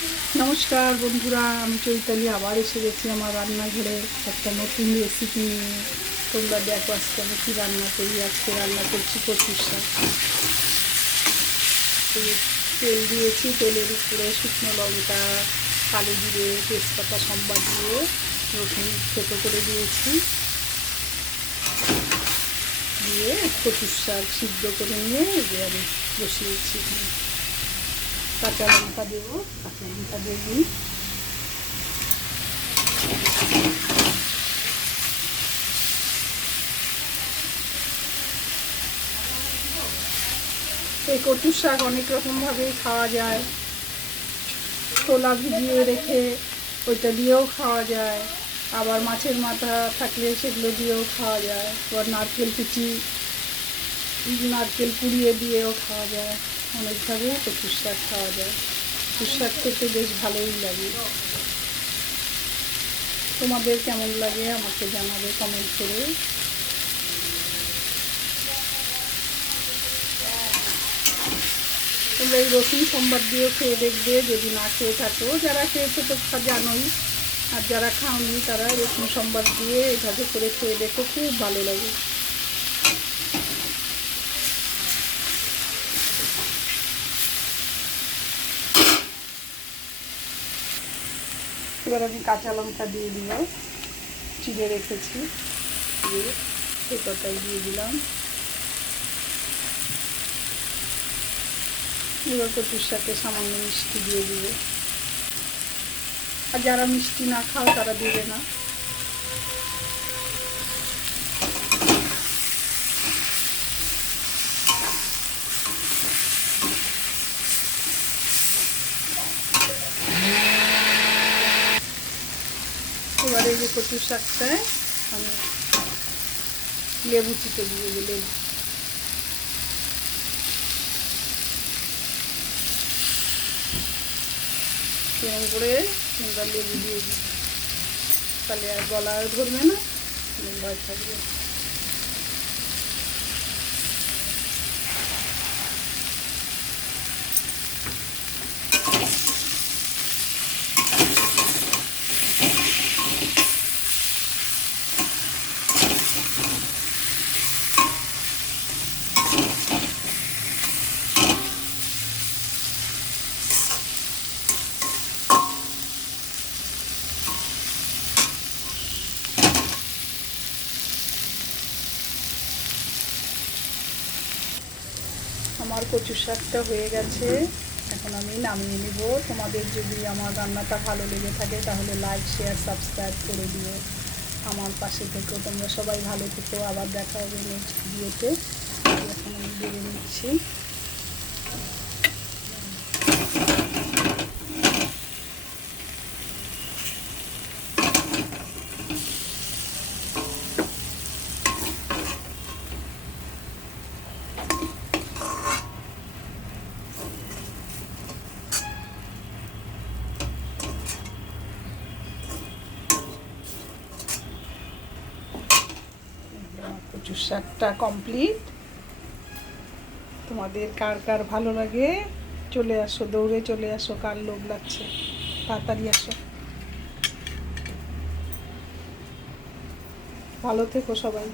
নমস্কার বন্ধুরা, আমি চৈতালি আবার এসে গেছি আমার রান্নাঘরে একটা নতুন রেসিপি নিয়ে। তোমরা দেখো আজকে আমি কী রান্না করি। আজকে রান্না করছি কচুর শাক। তেল দিয়েছি, তেলের উপরে শুকনো লঙ্কা, কালো জিরে, তেজপাতা সম্বাদ দিয়ে রসুন থেতো করে দিয়েছি, দিয়ে কচুর শাক সিদ্ধ করে নিয়ে দিয়ে আমি বসিয়েছি। কাঁচা লঙ্কা দেবো, কাঁচা লঙ্কা দেবো। এই কচুর শাক অনেক রকমভাবেই খাওয়া যায়। ছোলা ভিজিয়ে রেখে ওইটা দিয়েও খাওয়া যায়, আবার মাছের মাথা থাকলে সেগুলো দিয়েও খাওয়া যায়, আবার নারকেল কুড়িয়ে দিয়েও খাওয়া যায়। অনেকভাবে কচুর শাক খাওয়া যায়। কচুর শাক খেতে বেশ ভালোই লাগে। তোমাদের কেমন লাগে আমাকে জানাবে কমেন্ট করে। তোমরা এই রসুন সোমবার দিয়েও খেয়ে দেখবে, যদি না খেয়ে থাকো। যারা খেয়েছো তো জানোই, আর যারা খাওনি তারা রসুন সোমবার দিয়ে এভাবে করে খেয়ে দেখো, খুব ভালো লাগে। এবার আমি কাঁচা লঙ্কা দিয়ে দিলাম, চিড়ে রেখেছি, দিয়ে তেঁতোটাই দিয়ে দিলাম। এবার কচুর সাথে সামান্য মিষ্টি দিয়ে দিব, আর যারা মিষ্টি না খাও তারা দেবে না। এবার এই যে কচুর শাকটায় আমি লেবু চিপে দিয়ে দিই। এরকম করে তোমরা লেবু দিয়ে দিই, তাহলে আর গলা আর ধরবে না, ভয় থাকবে। আমার কচুর শাকটা হয়ে গেছে, এখন আমি নামিয়ে নেব। তোমাদের যদি আমার রান্নাটা ভালো লেগে থাকে তাহলে লাইক, শেয়ার, সাবস্ক্রাইব করে দিও। আমার পাশে থেকো, তোমরা সবাই ভালো থেকো। আবার দেখা হবে নেক্সট ভিডিওতে। এখন আমি বেড়ে নিচ্ছি। কচুর শাকটা কমপ্লিট। তোমাদের কার কার ভালো লাগে চলে আসো, দৌড়ে চলে আসো, কার লোভ লাগছে তাড়াতাড়ি আসো। ভালো থেকো সবাই।